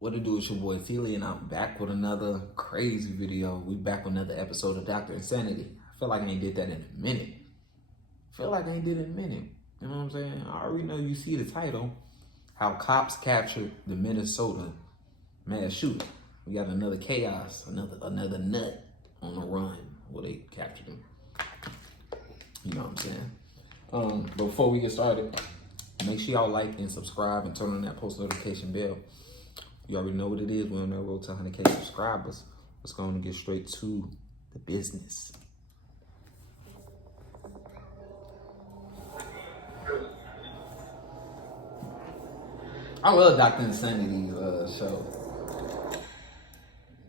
What it do, it's your boy Teely, and I'm back with another crazy video. We back with another episode of Dr. Insanity. I feel like I ain't did that in a minute. You know what I'm saying? I already know you see the title. How cops captured the Minnesota mass shooter. We got another chaos, another nut on the run where they captured him. You know what I'm saying? Before we get started, make sure y'all like and subscribe and turn on that post notification bell. You already know what it is. We're on that road to 100K subscribers. Let's go and get straight to the business. I love Dr. Insanity's show.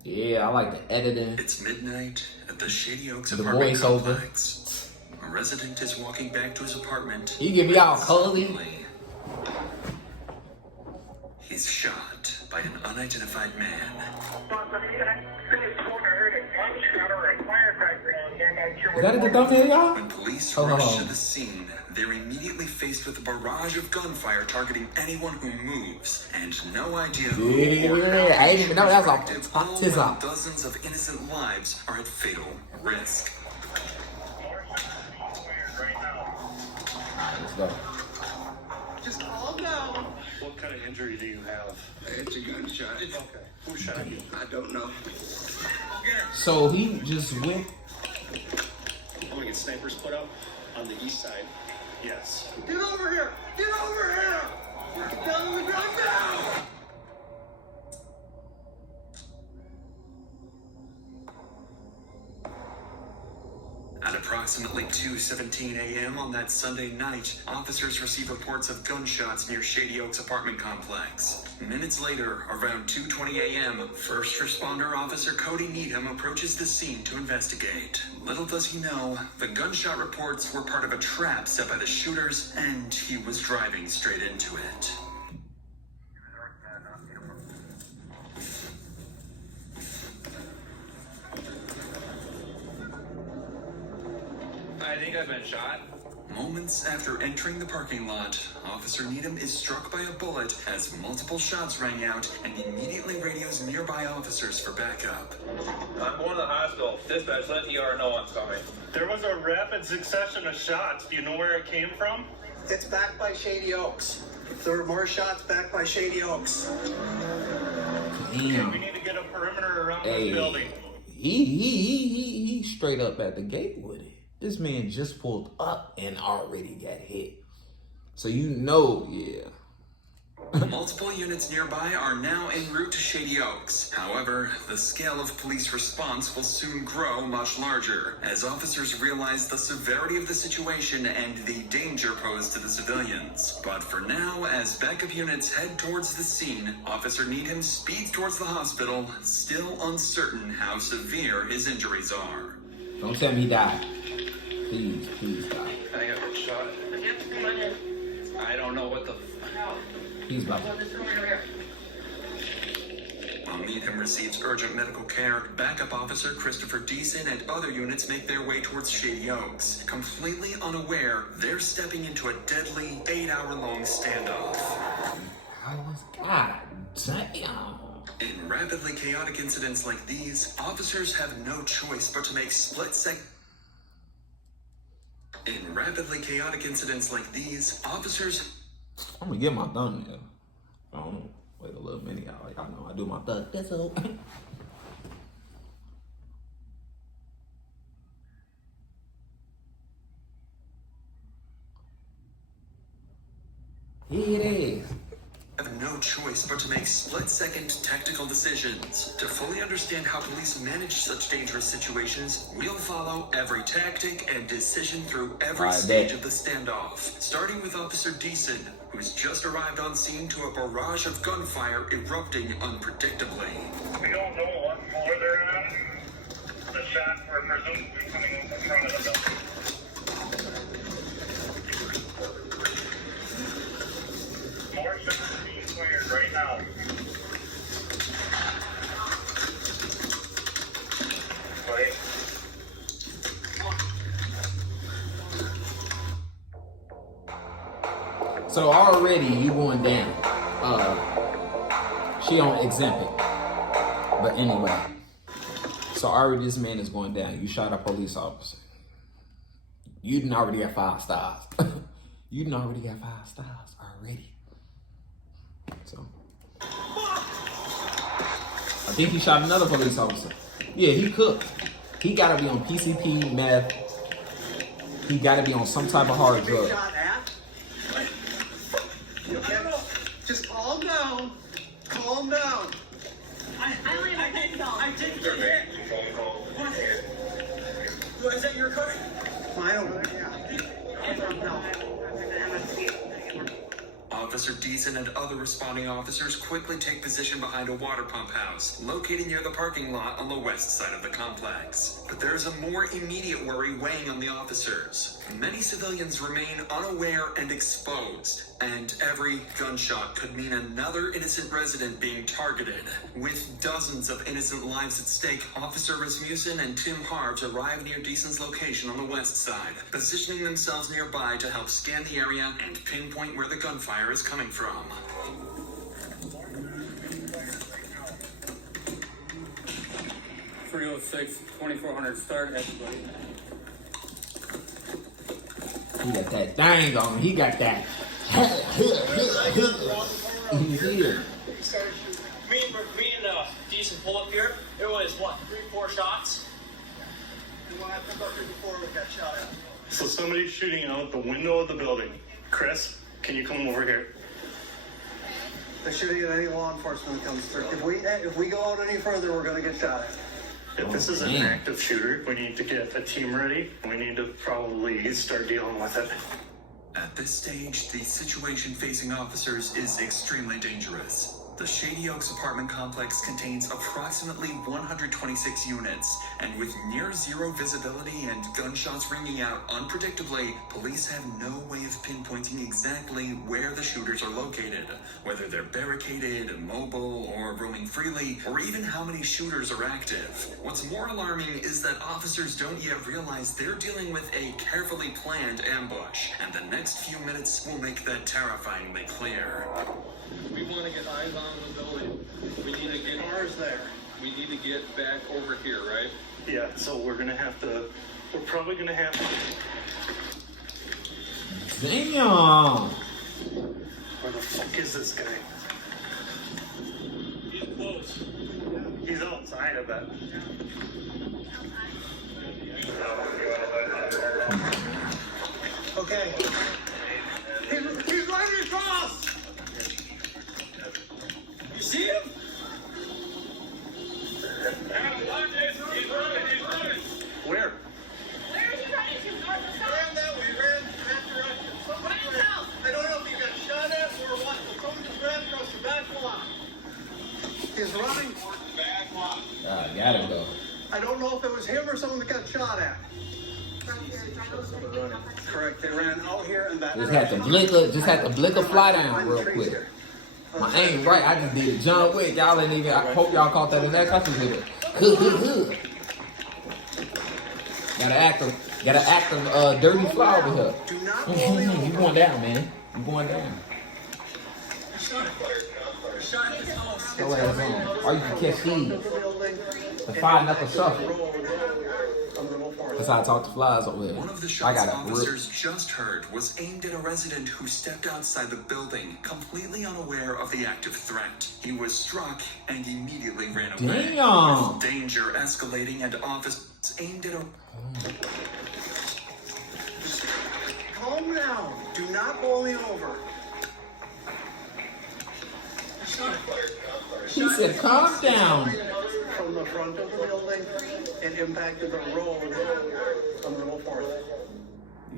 Yeah, I like the editing. It's midnight at the Shady Oaks apartment complex. A resident is walking back to his apartment. You give me all cozy. He's shot by an unidentified man. Is that a good thumbnail, y'all? When police rush to the scene, they're immediately faced with a barrage of gunfire targeting anyone who moves, and no idea who. Yeah, I didn't even know that was all dozens of innocent lives are at fatal risk. Let's go. Just calm down. What kind of injury do you have? It's a gunshot. Okay. Who shot you? I don't know. So he just went. I'm gonna get snipers put up on the east side. Yes. Get over here! Get over here! Down on the ground now! At approximately 2:17 a.m. on that Sunday night, officers receive reports of gunshots near Shady Oaks apartment complex. Minutes later, around 2:20 a.m., first responder officer Cody Needham approaches the scene to investigate. Little does he know, the gunshot reports were part of a trap set by the shooters, and he was driving straight into it. I think I've been shot. Moments after entering the parking lot, Officer Needham is struck by a bullet as multiple shots rang out and immediately radios nearby officers for backup. I'm going to the hospital. Dispatch, let ER know I'm coming. There was a rapid succession of shots. Do you know where it came from? It's back by Shady Oaks. There were more shots back by Shady Oaks. Damn. We need to get a perimeter around this building. He straight up at the gate with it. This man just pulled up and already got hit. So you know, yeah. Multiple units nearby are now en route to Shady Oaks. However, the scale of police response will soon grow much larger as officers realize the severity of the situation and the danger posed to the civilians. But for now, as backup units head towards the scene, Officer Needham speeds towards the hospital, still uncertain how severe his injuries are. Don't tell me he died. Please die. I think I've been shot. I don't know what the He's about to. While Needham receives urgent medical care, backup officer Christopher Deason and other units make their way towards Shady Oaks. Completely unaware, they're stepping into a deadly 8-hour-long standoff. God damn. In rapidly chaotic incidents like these, officers have no choice but to make split-second. In rapidly chaotic incidents like these, officers. I'm gonna get my thumbnail. I don't know. Wait a little minute, y'all. Y'all know I do my thumb. That's all. Here it is. Have no choice but to make split-second tactical decisions. To fully understand how police manage such dangerous situations, we'll follow every tactic and decision through every stage of the standoff. Starting with Officer Deason, who's just arrived on scene to a barrage of gunfire erupting unpredictably. We don't know what floor they're on. The shots were presumably coming in front of the building. More shots being fired right now. Wait. So already you going down. She on exempt. But anyway, so already this man is going down. You shot a police officer. You didn't already got 5 stars. You didn't already got 5 stars already. So I think he shot another police officer. Yeah, he cooked. He gotta be on PCP, meth. He gotta be on some type of hard drug. Shot at? You okay? Just calm down. Calm down. I didn't get hit. What? Is that your car? Mine over there, yeah. No. Officer Deason and other responding officers quickly take position behind a water pump house, located near the parking lot on the west side of the complex. But there's a more immediate worry weighing on the officers. Many civilians remain unaware and exposed, and every gunshot could mean another innocent resident being targeted. With dozens of innocent lives at stake, Officer Rasmussen and Tim Harves arrive near Deason's location on the west side, positioning themselves nearby to help scan the area and pinpoint where the gunfire is coming from. .306, 2400 start, everybody. He got that thing on him. He got that. He's here. Me and decent pull up here. It was what, 3-4 shots? The one I took up here before we got shot at. So somebody's shooting out the window of the building. Chris, can you come over here? They're shooting at any law enforcement that comes through. If we go out any further, we're gonna get shot at. If this is an man. active shooter, we need to get a team ready. We need to probably start dealing with it. At this stage, the situation facing officers is extremely dangerous. The Shady Oaks apartment complex contains approximately 126 units, and with near zero visibility and gunshots ringing out unpredictably, police have no way of pinpointing exactly where the shooters are located, whether they're barricaded, mobile, or roaming freely, or even how many shooters are active. What's more alarming is that officers don't yet realize they're dealing with a carefully planned ambush, and the next few minutes will make that terrifyingly clear. We want to get eyes on the building. We need to get Cars there. We need to get back over here, right? Yeah, so we're probably gonna have to. Damn. Where the fuck is this guy? He's close. He's outside, I bet. Okay. He's right across! You see him? He's running. Where? Where is he running to? North or south? Ran that way, ran that direction. Somebody Right ran. south. I don't know if he got shot at or what, but someone just ran across the back lot. He's running. Back lot. Got him though. I don't know if it was him or someone that got shot at. Correct. They ran out here and that. Just had to blick a fly down real quick. My aim right. I just did it. John Wick. Y'all ain't even. I hope y'all caught that in that. I just did it. Good. Gotta act of dirty fly over here. Do not blow me over. You going down, man. You going down. Shot in his house. Go ahead on. Or you can catch these. The fire knuckle shuffle. That's how I talk to flies over here. One of the I shots got a officers just heard was aimed at a resident who stepped outside the building, completely unaware of the active threat. He was struck and immediately ran away. Damn. With danger escalating and officers aimed at a... Calm down. Do not blow me over. He said, calm down. From the front of the building, it impacted the road on Little Fourth.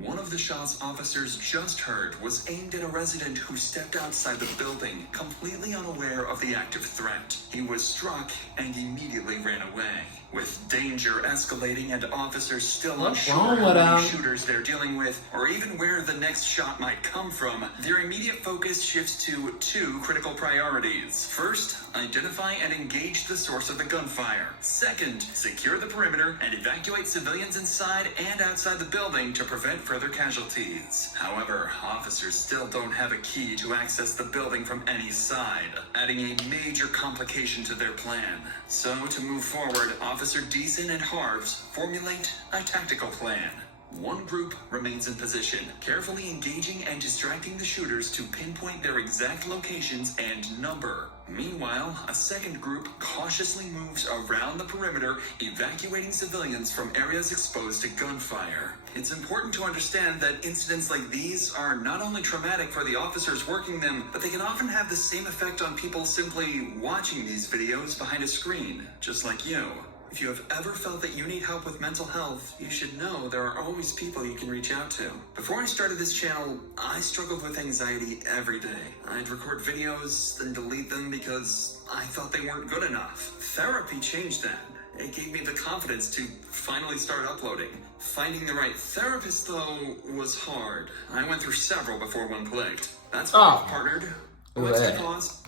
One of the shots officers just heard was aimed at a resident who stepped outside the building, completely unaware of the active threat. He was struck and immediately ran away. With danger escalating and officers still What's unsure wrong how with many him? shooters they're dealing with, or even where the next shot might come from, their immediate focus shifts to 2 critical priorities. First, identify and engage the source of the gunfire. Second, secure the perimeter and evacuate civilians inside and outside the building to prevent further casualties. However, officers still don't have a key to access the building from any side, adding a major complication to their plan. So, to move forward, Officer Deason and Harves formulate a tactical plan. One group remains in position, carefully engaging and distracting the shooters to pinpoint their exact locations and number. Meanwhile, a second group cautiously moves around the perimeter, evacuating civilians from areas exposed to gunfire. It's important to understand that incidents like these are not only traumatic for the officers working them, but they can often have the same effect on people simply watching these videos behind a screen, just like you. If you have ever felt that you need help with mental health, you should know there are always people you can reach out to. Before I started this channel, I struggled with anxiety every day. I'd record videos, then delete them because I thought they weren't good enough. Therapy changed that. It gave me the confidence to finally start uploading. Finding the right therapist, though, was hard. I went through several before one clicked. That's why I've partnered. Let's hit pause.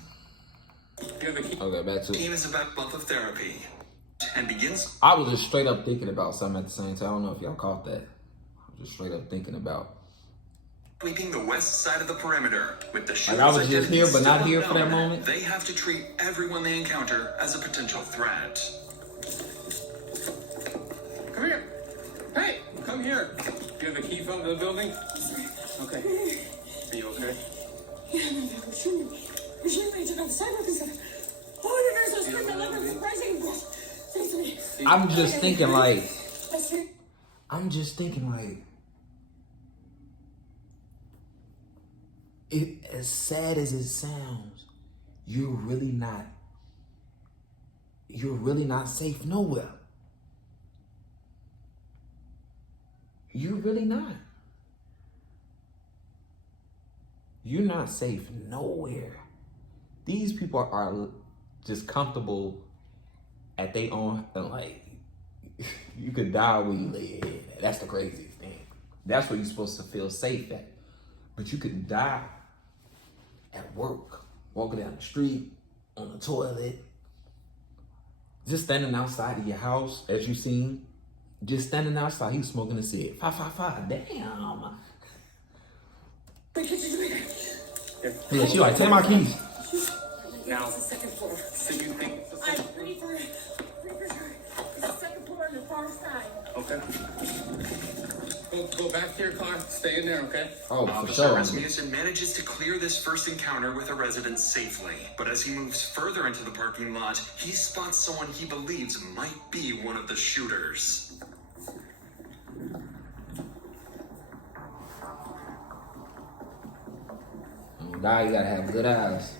Okay, back to it. Team is about a month of therapy. And begins. I was just straight up thinking about something at the same time. I don't know if y'all caught that. I was just straight up thinking about Sweeping the west side of the perimeter. With the shooters I was just here, but not here for that unknown, moment. They have to treat everyone they encounter as a potential threat. Come here. Hey, come here. You have the key from the building? Okay. Are you okay? Yeah, my God, we're shooting me. We're shooting me. Took out the sidewalk and stuff. Oh, the nurse was screaming. I love surprising. Thanks to me. I'm just thinking like That's true. it, as sad as it sounds, you're really not safe nowhere. You're really not. You're not safe nowhere. These people are just comfortable at their own, like, you could die where you lay your head at. That's the craziest thing. That's where you're supposed to feel safe at. But you could die at work, walking down the street, on the toilet, just standing outside of your house, as you seen, just standing outside, he was smoking a cig. 555, damn. Yeah, she like, take my keys. Now, it's the second floor. So you think it's the I'm second? pretty sure. It's the second floor on the far side. Okay. Go back to your car. Stay in there, okay? Oh, for Officer sure. Rasmussen manages to clear this first encounter with a resident safely. But as he moves further into the parking lot, he spots someone he believes might be one of the shooters. Now you gotta have good eyes.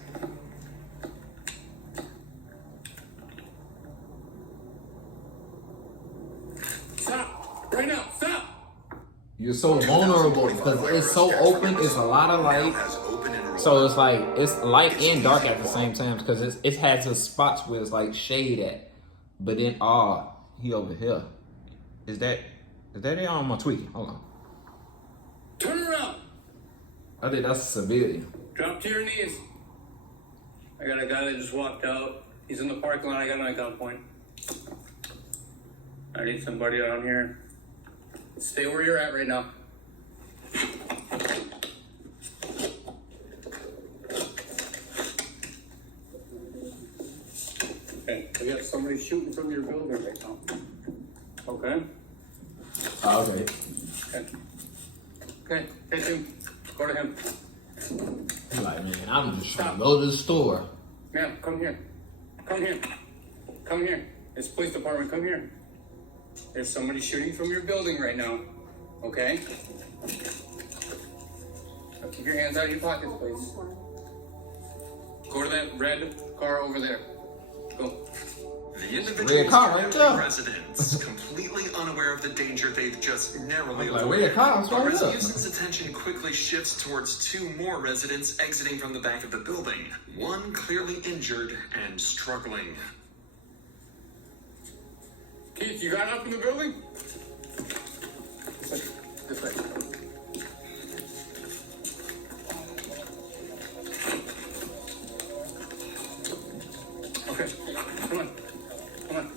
Stop! Right now! Stop! You're so vulnerable because it's so open. It's a lot of light. So it's like, it's light and dark at the same time because it has its spots where it's like shade at. But then, he over here. Is that it? I'm tweaking. Hold on. Turn around! I think that's a civilian. Drop to your knees. I got a guy that just walked out. He's in the parking lot. I got him at gunpoint. I need somebody out here. Stay where you're at right now. Okay, we got somebody shooting from your building right now. Okay? Okay. Okay. Okay, hit him. Go to him. He's like, man, I'm just trying to go to the store. Ma'am, come here. Come here. Come here. It's police department. Come here. There's somebody shooting from your building right now. Okay? Now keep your hands out of your pockets, please. Go to that red car over there. Go. The individual Red car right there. residents, completely unaware of the danger they've just narrowly Like, avoided. red car's But right there. Rasmussen's attention quickly shifts towards two more residents exiting from the back of the building. One clearly injured and struggling. Keith, you got up in the building? This way. Okay, come on. Come on.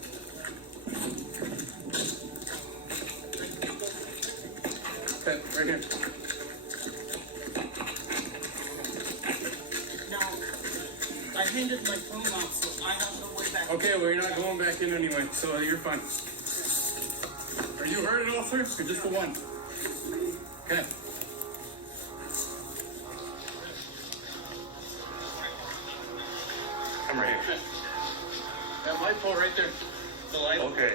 Okay, Okay, well, you're not going back in anyway, so you're fine. Are you hurt at all, sir? Or just the one? Okay. Come right here. That light pole right there. The light? Okay.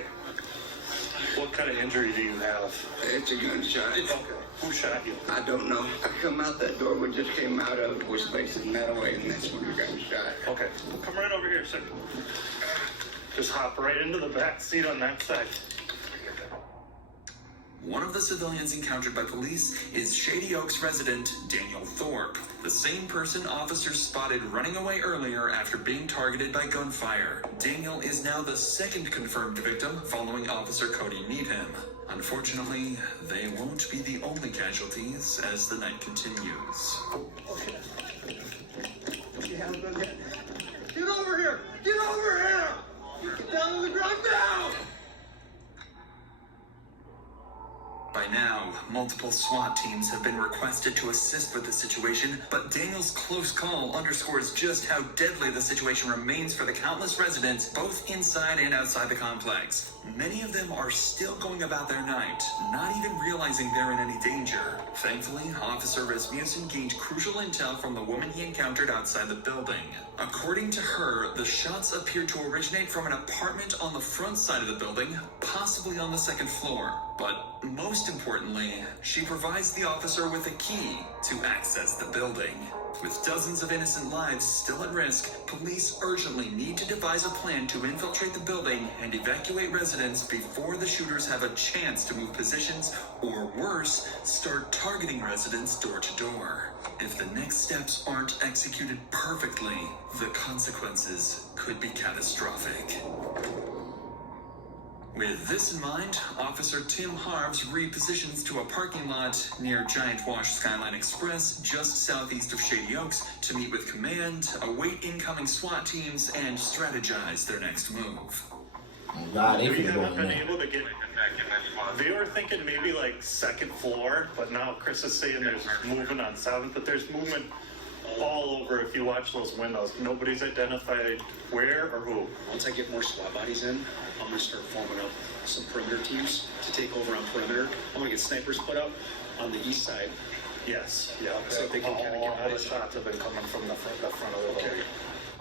What kind of injury do you have? It's a gunshot. Okay. Who shot you? I don't know. I come out that door we just came out of was facing that way, and that's when we got shot. Okay. Come right over here, sir. Just hop right into the back seat on that side. One of the civilians encountered by police is Shady Oaks resident Daniel Thorpe, the same person officers spotted running away earlier after being targeted by gunfire. Daniel is now the second confirmed victim following Officer Cody Needham. Unfortunately, they won't be the only casualties as the night continues. Get over here! Get over here! Get down on the ground now! By now, multiple SWAT teams have been requested to assist with the situation, but Daniel's close call underscores just how deadly the situation remains for the countless residents, both inside and outside the complex. Many of them are still going about their night, not even realizing they're in any danger. Thankfully, Officer Rasmussen gained crucial intel from the woman he encountered outside the building. According to her, the shots appeared to originate from an apartment on the front side of the building, possibly on the second floor. But most importantly, she provides the officer with a key to access the building. With dozens of innocent lives still at risk, police urgently need to devise a plan to infiltrate the building and evacuate residents before the shooters have a chance to move positions, or worse, start targeting residents door to door. If the next steps aren't executed perfectly, the consequences could be catastrophic. With this in mind, Officer Tim Harves repositions to a parking lot near Giant Wash Skyline Express just southeast of Shady Oaks to meet with command, await incoming SWAT teams, and strategize their next move. God, they We finna haven't go been in able to get... They were thinking maybe like second floor, but now Chris is saying there's movement on 7th, but there's movement all over if you watch those windows. Nobody's identified where or who. Once I get more SWAT bodies in, I'm gonna start forming up some perimeter teams to take over on perimeter. I'm gonna get snipers put up on the east side. Yes, yeah. So they can kinda get all the eyes. shots have been coming from the front of the building.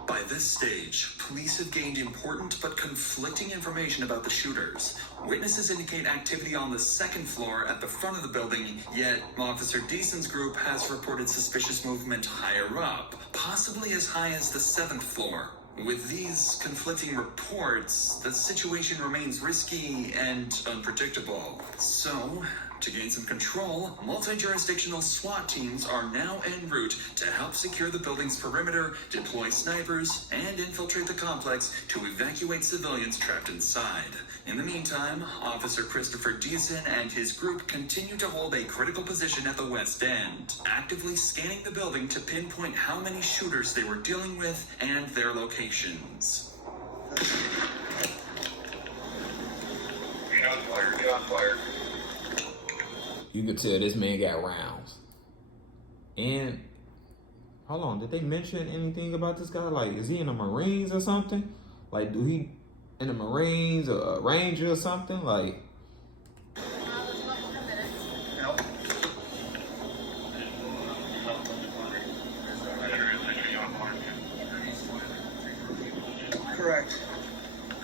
By this stage, police have gained important but conflicting information about the shooters. Witnesses indicate activity on the second floor at the front of the building, yet Officer Deason's group has reported suspicious movement higher up, possibly as high as the 7th floor. With these conflicting reports, the situation remains risky and unpredictable. So, to gain some control, multi-jurisdictional SWAT teams are now en route to help secure the building's perimeter, deploy snipers, and infiltrate the complex to evacuate civilians trapped inside. In the meantime, Officer Christopher Deason and his group continue to hold a critical position at the West End, actively scanning the building to pinpoint how many shooters they were dealing with and their locations. Get on fire. You could tell this man got rounds. And hold on, did they mention anything about this guy? Like, is he in the Marines or something? Like, do he in the Marines or a Ranger or something? Like,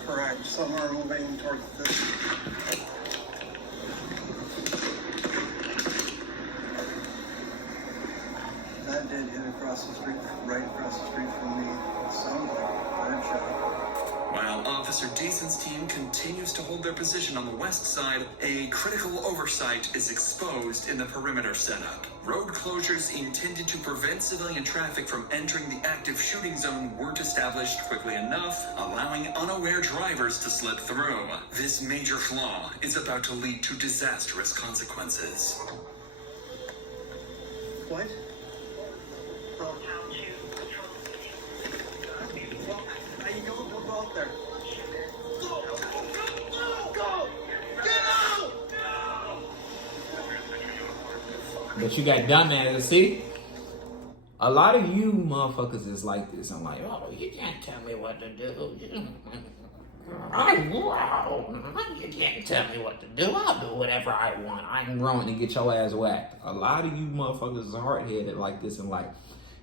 Correct. Some are moving towards this. That did hit across the street, right across the street from me. It sounds like a red shot. While Officer Deason's team continues to hold their position on the west side, a critical oversight is exposed in the perimeter setup. Road closures intended to prevent civilian traffic from entering the active shooting zone weren't established quickly enough, allowing unaware drivers to slip through. This major flaw is about to lead to disastrous consequences. What? Oh. Well, how you going? Go out there. Go! Go! Get out! but you got dumbasses. See, a lot of you motherfuckers is like this. I'm like, oh, you can't tell me what to do. You can't tell me what to do. I'll do whatever I want. I'm growing and get your ass whacked. A lot of you motherfuckers is hard-headed like this in life.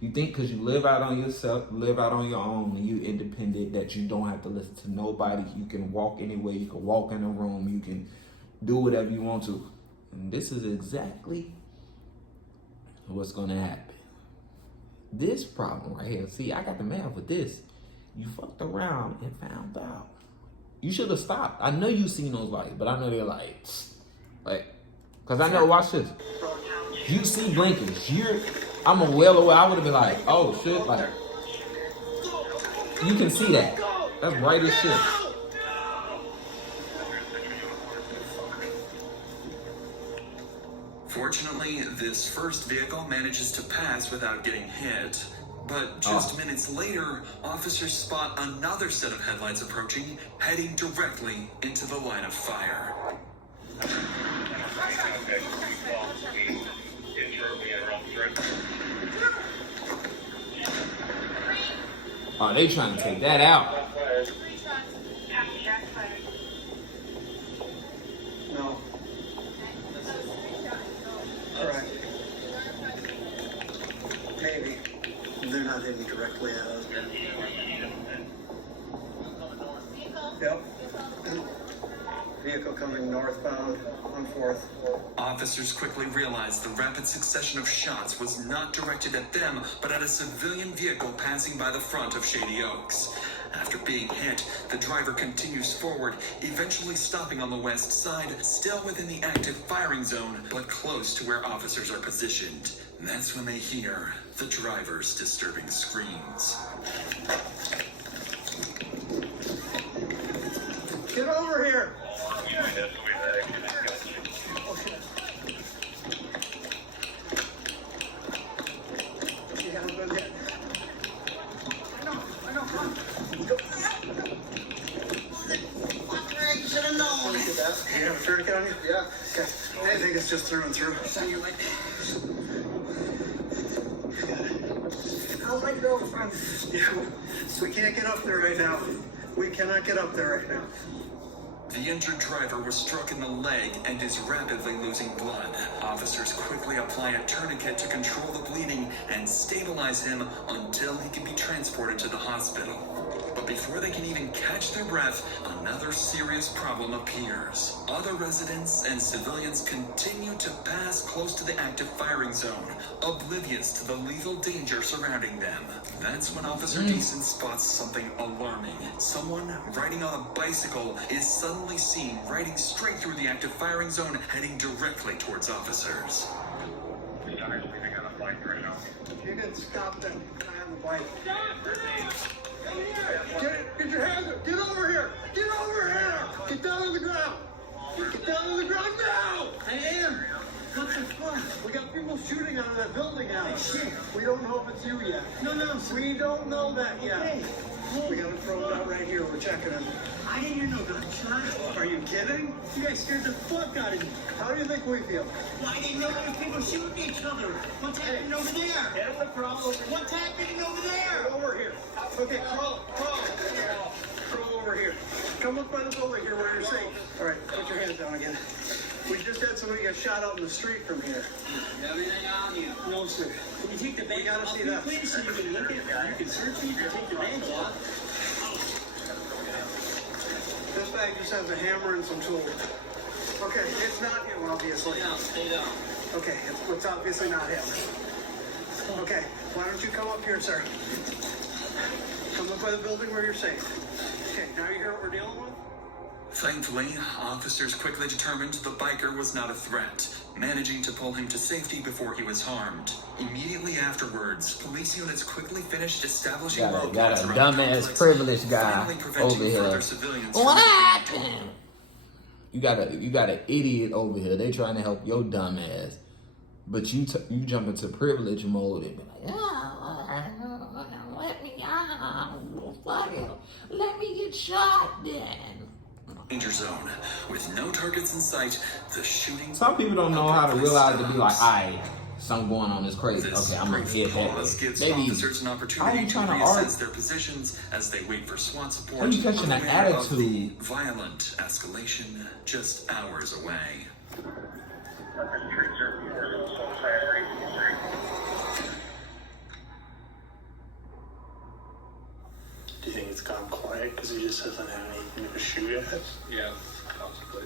You think because you live out on yourself, live out on your own, and you independent, that you don't have to listen to nobody. You can walk anywhere. You can walk in a room. You can do whatever you want to. And this is exactly what's going to happen. This problem right here. See, I got the math with this. You fucked around and found out. You should have stopped. I know you seen those lights, but I know they're lights. Like, because I know, watch this. You see blinkers. I'm well aware. I would have been like, oh shit, like, you can see that. That's bright as shit. Fortunately, this first vehicle manages to pass without getting hit. But just minutes later, officers spot another set of headlights approaching, heading directly into the line of fire. Oh, they trying to take that out. No. Correct. Maybe. They're not hitting directly at us. Yep. Vehicle coming northbound on 4th. Officers quickly realized the rapid succession of shots was not directed at them, but at a civilian vehicle passing by the front of Shady Oaks. After being hit, the driver continues forward, eventually stopping on the west side, still within the active firing zone, but close to where officers are positioned. That's when they hear the driver's disturbing screams. Get over here! You have a tourniquet on you? Yeah. Okay. I think it's just through and through. Send your leg. I'll let go from. Yeah. We can't get up there right now. We cannot get up there right now. The injured driver was struck in the leg and is rapidly losing blood. Officers quickly apply a tourniquet to control the bleeding and stabilize him until he can be transported to the hospital. But before they can even catch their breath, another serious problem appears. Other residents and civilians continue to pass close to the active firing zone, oblivious to the lethal danger surrounding them. That's when Officer Deason spots something alarming. Someone riding on a bicycle is suddenly seen riding straight through the active firing zone, heading directly towards officers. You can stop them. I have a bike. Get your hands up. Get over here. Get over here. Get down on the ground. Get down on the ground now. I am. What the fuck? We got people shooting out of that building now. Shit. We don't know if it's you yet. No. We don't know that yet. Hey. We got a probe out right here. We're checking him. I didn't hear no gunshot. Are you kidding? You guys scared the fuck out of me. How do you think we feel? Well, I didn't know there was people shooting each other. What's happening over there? That's the problem. What's happening over there? Get over here. Okay, crawl. Crawl over here. Come up by the building here where you're safe. All right, put your hands down again. We just had somebody get shot out in the street from here. Everything on you. No, sir. Can you take the bag gotta off? see that. Please, so you can look at it. You can search it. You can take the bag off. This bag just has a hammer and some tools. Okay, it's not him, obviously. Stay down. Okay, it's obviously not him. Okay, why don't you come up here, sir? Come up by the building where you're safe. Okay, now you hear what we're dealing with? Thankfully, officers quickly determined the biker was not a threat, managing to pull him to safety before he was harmed. Immediately afterwards, police units quickly finished establishing got a around the dumbass complex, privileged guy finally preventing over here. further civilians What from- happened? You got an idiot over here. They trying to help your dumb ass, but you jump into privilege mode and be like, let me out, let me get shot then. Danger zone. With no targets in sight, the shooting. Some people don't know how to realize to be like, alright, something going on is crazy. This Okay, I'm gonna hit that. pause gives Maybe officers an how opportunity you to trying to reassess argue? their positions as they wait for SWAT support. How you catching an aware of the attitude? violent escalation just hours away. Do you think it's gone quiet because he just hasn't had anything to shoot at? Yeah, possibly.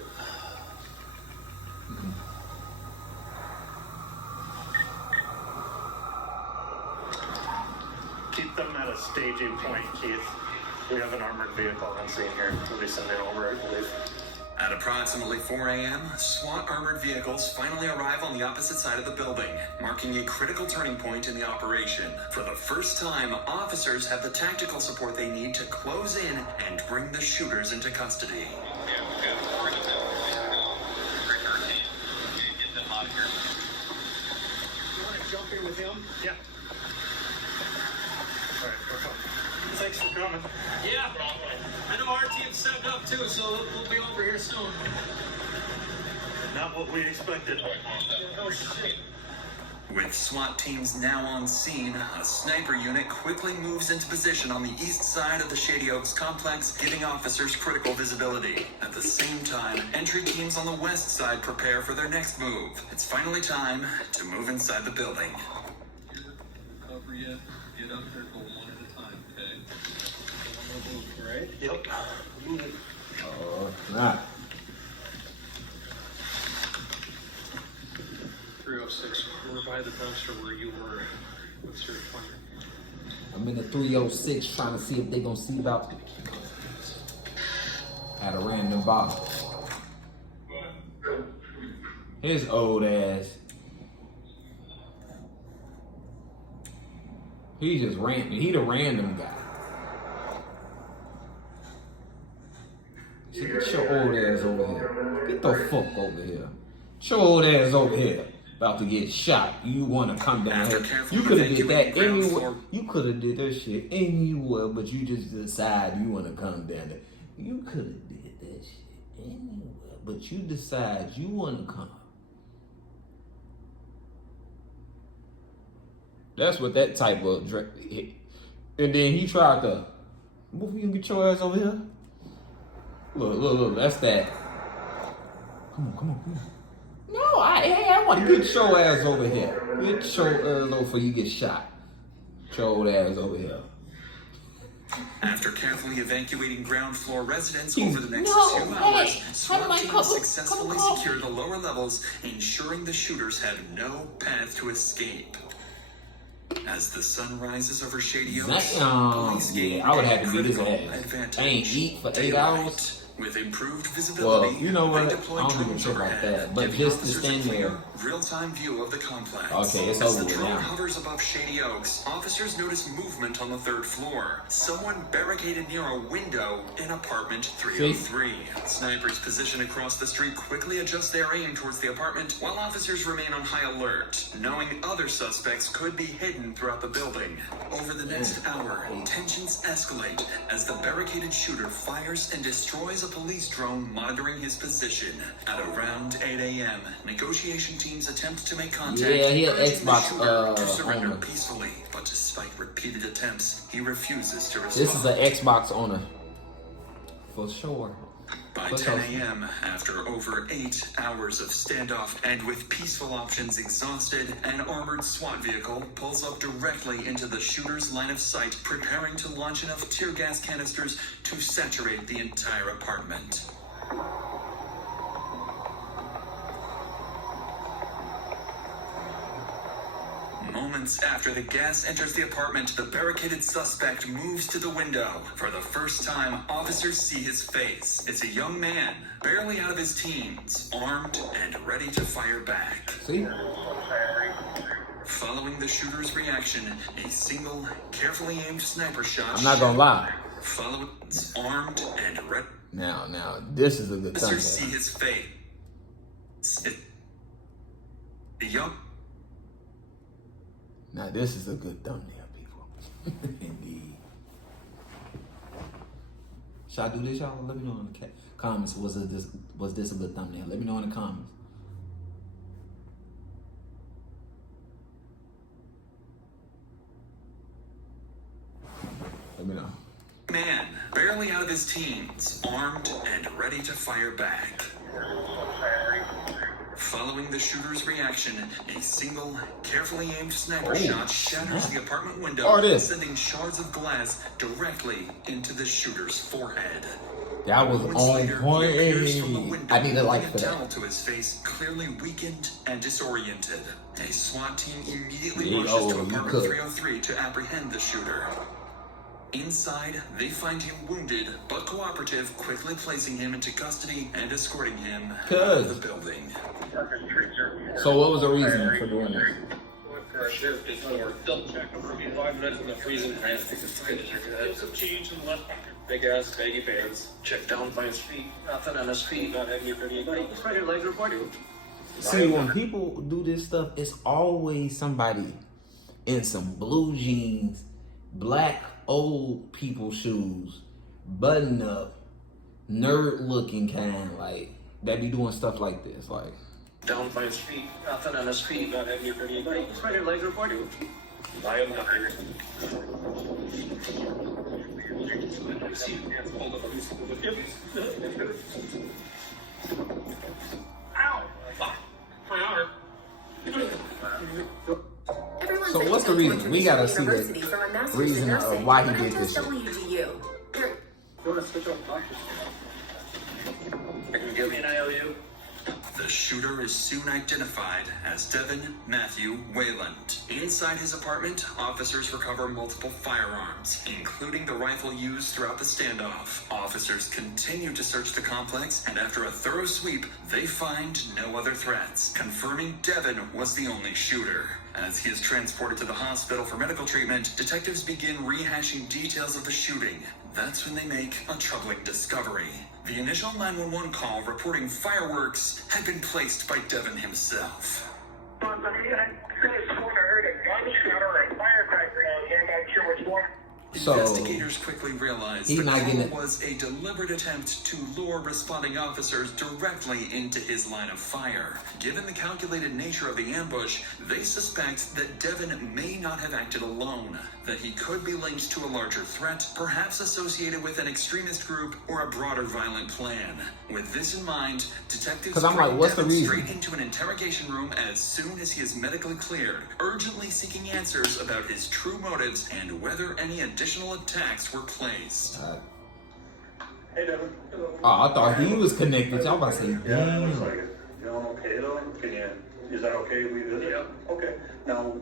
Keep them at a staging point, Keith. We have an armored vehicle on scene here. We'll be sending over, I believe. At approximately 4 a.m., SWAT armored vehicles finally arrive on the opposite side of the building, marking a critical turning point in the operation. For the first time, officers have the tactical support they need to close in and bring the shooters into custody. You want to jump in with him? Yeah. All right, we're coming. Thanks for coming. Yeah. I know our team's setting up too, so we'll be over here soon. Not what we expected. Oh shit. With SWAT teams now on scene, a sniper unit quickly moves into position on the east side of the Shady Oaks complex, giving officers critical visibility. At the same time, entry teams on the west side prepare for their next move. It's finally time to move inside the building. Cover you. Get up there, go one at a time, okay? Don't move, right? Yep. Moving. Oh, not. 306. We're by the dumpster where you were. What's your plan? I'm in the 306 trying to see if they gonna see about at a random box. His old ass. He just random. He the random guy. See, get your old ass over here. Get the fuck over here. Get your old ass over here. About to get shot. You want to come down here. You could have did that anywhere. You could have did that shit anywhere, but you just decide you want to come down there. You could have did that shit anywhere, but you decide you want to come. That's what that type of and then he tried to move you and get your ass over here. Look, that's that. Come on. No, I want to get your ass over here. Get your ass over before you get shot. Get your old ass over here. After carefully evacuating ground floor residents over the next 2 hours, SWAT teams successfully secured the lower levels, ensuring the shooters had no path to escape. As the sun rises over Shady Oaks, police gain I would have to beat his critical ass. advantage. I ain't eat for 8 Daylight. hours. With improved visibility, Well, you know what? they I deployed don't even drones care about overhead, that. But giving just to officers stand a clear, there. real-time view of the complex. Okay, it's As over the with drone now. hovers above Shady Oaks, officers notice movement on the 3rd floor. Someone barricaded near a window in apartment 303. Snipers positioned across the street quickly adjust their aim towards the apartment, while officers remain on high alert, knowing other suspects could be hidden throughout the building. Over the next hour, tensions escalate as the barricaded shooter fires and destroys a police drone monitoring his position. At around 8 a.m., negotiation teams attempt to make contact, Yeah, he had urging the Xbox, shooter to surrender owner. peacefully. But despite repeated attempts, he refuses to respond. This is an Xbox owner. For sure. By 10 a.m., after over 8 hours of standoff and with peaceful options exhausted, an armored SWAT vehicle pulls up directly into the shooter's line of sight, preparing to launch enough tear gas canisters to saturate the entire apartment. Moments after the gas enters the apartment, the barricaded suspect moves to the window. For the first time, officers see his face. It's a young man, barely out of his teens, armed and ready to fire back. See? Following the shooter's reaction, a single, carefully aimed sniper shot. I'm not gonna lie. Following, armed and ready. Now, this is a good thumbnail. Officers see his face. The young. Now, this is a good thumbnail, people. Indeed. Should I do this, y'all? Let me know in the comments. Was this a good thumbnail? Let me know in the comments. Let me know. Man, barely out of his teens, armed and ready to fire back. Following the shooter's reaction, a single, carefully aimed sniper shot shatters the apartment window, sending shards of glass directly into the shooter's forehead. That was on point. I need a like for tunnel that. to his face, clearly weakened and disoriented. A SWAT team immediately rushes to apartment 303 to apprehend the shooter. Inside, they find him wounded but cooperative, quickly placing him into custody and escorting him out of the building. So what was the reason for doing this? For a shift is for double check over 5 minutes in the freezing. I think it's good. Get some change in the left pocket. Big ass baggy pants. Check down by his feet. Nothing on his feet. Not having your pretty leg. Spread your legs report. See, when people do this stuff, it's always somebody in some blue jeans, black old people shoes, button up, nerd looking kind, like that be doing stuff like this, like down by his feet. Nothing on his feet. Not having your pretty leg. Spread your legs report. I am not here. Ow! My arm. so what's the reason? We gotta see the reason of why he did this shit. You want to switch over doctors? I can give me an IOU. The shooter is soon identified as Devin Matthew Wayland. Inside his apartment, officers recover multiple firearms, including the rifle used throughout the standoff. Officers continue to search the complex, and after a thorough sweep, they find no other threats, confirming Devin was the only shooter. As he is transported to the hospital for medical treatment, detectives begin rehashing details of the shooting. That's when they make a troubling discovery. The initial 911 call reporting fireworks had been placed by Devin himself. So investigators quickly realized the call getting was a deliberate attempt to lure responding officers directly into his line of fire. Given the calculated nature of the ambush, they suspect that Devin may not have acted alone, that he could be linked to a larger threat, perhaps associated with an extremist group or a broader violent plan. With this in mind, detectives bring Devin straight into an interrogation room as soon as he is medically cleared, urgently seeking answers about his true motives and whether any additional attacks were placed. Hey, Devin. Oh, I thought he was connected. Y'all about to say, Yeah, damn. looks like it. You doing okay though? Is that okay if we visit? Yeah. Okay. Now,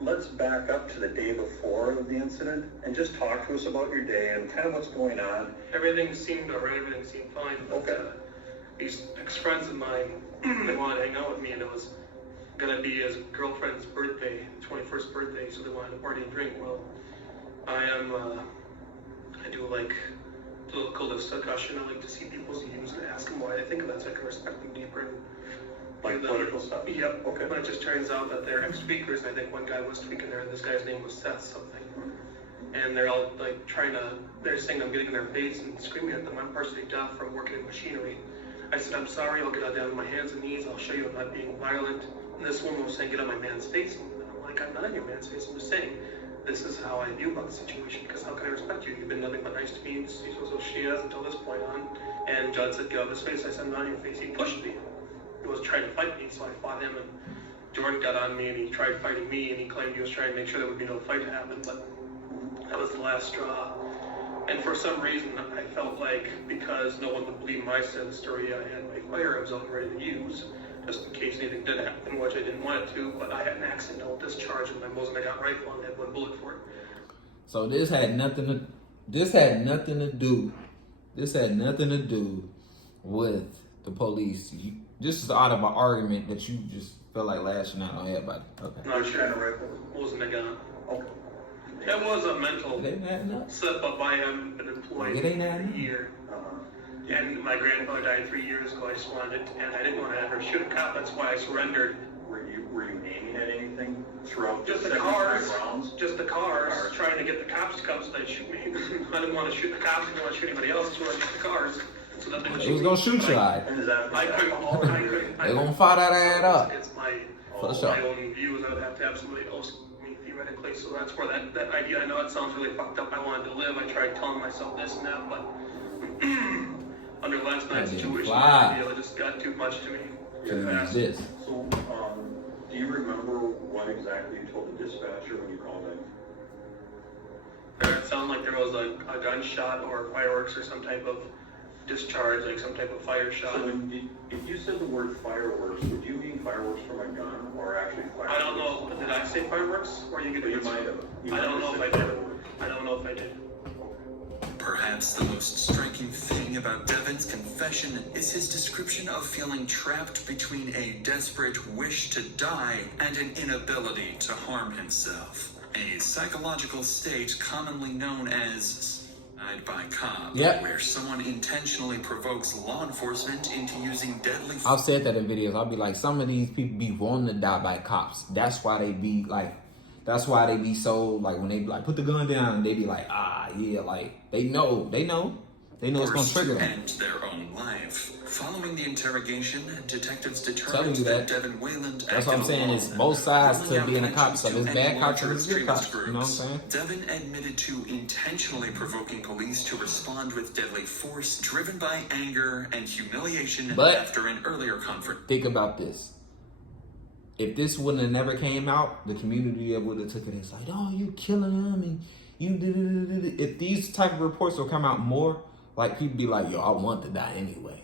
let's back up to the day before of the incident and just talk to us about your day and kind of what's going on. Everything seemed alright, everything seemed fine. Okay. These ex-friends of mine, they wanted to hang out with me, and it was gonna be his girlfriend's birthday, 21st birthday, so they wanted to party and drink. Well, I do like political discussion. I like to see people's views and ask them why they think of that, so I can respect them deeper. And Like political stuff? Yep. Okay. But it just turns out that they're ex-speakers, and I think one guy was speaking there, and this guy's name was Seth something. And they're all like they're saying I'm getting in their face and screaming at them. I'm partially deaf from working in machinery. I said, I'm sorry, I'll get down on my hands and knees, I'll show you I'm not being violent. And this woman was saying, get on my man's face. And I'm like, I'm not on your man's face, I'm just saying, this is how I view about the situation, because how can I respect you? You've been nothing but nice to me, and so she has until this point on. And Judd said, get on his face. I said, I'm not on your face. He pushed me. He was trying to fight me, so I fought him, and Jordan got on me, and he tried fighting me, and he claimed he was trying to make sure there would be no fight to happen, but that was the last straw. And for some reason, I felt like because no one would believe my side of the story, I had my firearms out ready to use, just in case anything did happen, which I didn't want it to, but I had an accidental discharge in my Mosin-Nagant rifle, and I had one bullet for it. So this had nothing to do with the police. This is out of an argument that you just felt like lashing out on everybody. Okay. No, I'm sure. Mosin-Nagant. Okay. It was a mental slip up. I haven't been employed for a year. And my grandfather died 3 years ago. I just wanted it, and I didn't want to ever shoot a cop. That's why I surrendered. Were you aiming at anything throughout just the the cars? rounds? Just the cars. Trying to get the cops to come so they'd shoot me. I didn't want to shoot the cops. I didn't want to shoot anybody else. So I get the cars. So that they would It was gonna shoot you, I couldn't. They're gonna fire that ad up. It's my For sure. my own views. I would have to absolutely owe me theoretically. So that's where that idea, I know it sounds really fucked up, I wanted to live. I tried telling myself this and that, but under last night's situation, it just got too much to me. This. So, do you remember what exactly you told the dispatcher when you called in? It sounded like there was a gunshot or fireworks or some type of discharge, like some type of fire shot. So if you said the word fireworks, would you mean fireworks from a gun or actually fireworks? I don't know. Did I say fireworks? Or you get you might have. I don't know if I did. I don't know if I did. Perhaps the most striking thing about Devin's confession is his description of feeling trapped between a desperate wish to die and an inability to harm himself. A psychological state commonly known as suicide by cop, where someone intentionally provokes law enforcement into using deadly force. I've said that in videos. I'll be like, some of these people be wanting to die by cops. That's why they be like, that's why they be so, like, when they be like, put the gun down, they be like, yeah, like, they know it's gonna trigger them. End their own life. Following the interrogation, detectives determined that Devin Wayland. That's what I'm saying. It's both sides to being a cop. So there's bad cops and there's good cops. You know what I'm saying? Devin admitted to intentionally provoking police to respond with deadly force, driven by anger and humiliation after an earlier conflict. Think about this. If this wouldn't have never came out, the community would have took it as like, oh, you killing him and you did. If these type of reports will come out more, like, people be like, yo, I want to die anyway.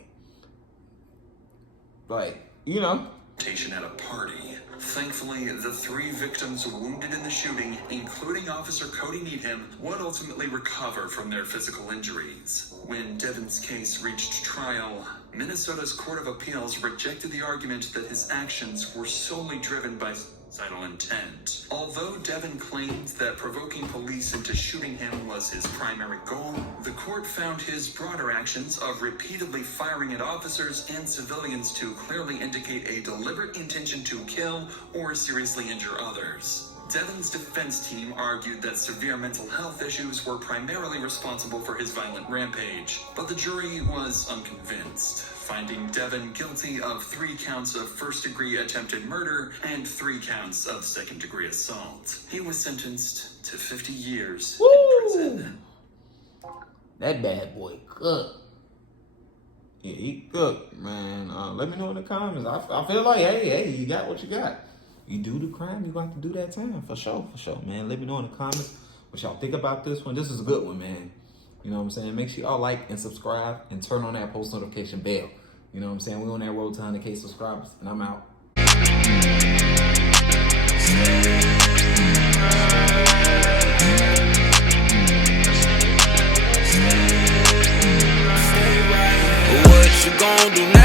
Like, you know. At a party. Thankfully, the 3 victims wounded in the shooting, including Officer Cody Needham, would ultimately recover from their physical injuries. When Devin's case reached trial, Minnesota's Court of Appeals rejected the argument that his actions were solely driven by suicidal intent. Although Devin claimed that provoking police into shooting him was his primary goal, the court found his broader actions of repeatedly firing at officers and civilians to clearly indicate a deliberate intention to kill or seriously injure others. Devin's defense team argued that severe mental health issues were primarily responsible for his violent rampage, but the jury was unconvinced, finding Devin guilty of 3 counts of first-degree attempted murder and 3 counts of second-degree assault. He was sentenced to 50 years in prison. That bad boy cooked. Yeah, he cooked, man. Let me know in the comments. I feel like, hey, you got what you got. You do the crime, you got to do that time. For sure, man. Let me know in the comments what y'all think about this one. This is a good one, man. You know what I'm saying? Make sure y'all like and subscribe and turn on that post notification bell. You know what I'm saying? We're on that road to 100K subscribers, and I'm out. What you gonna do now?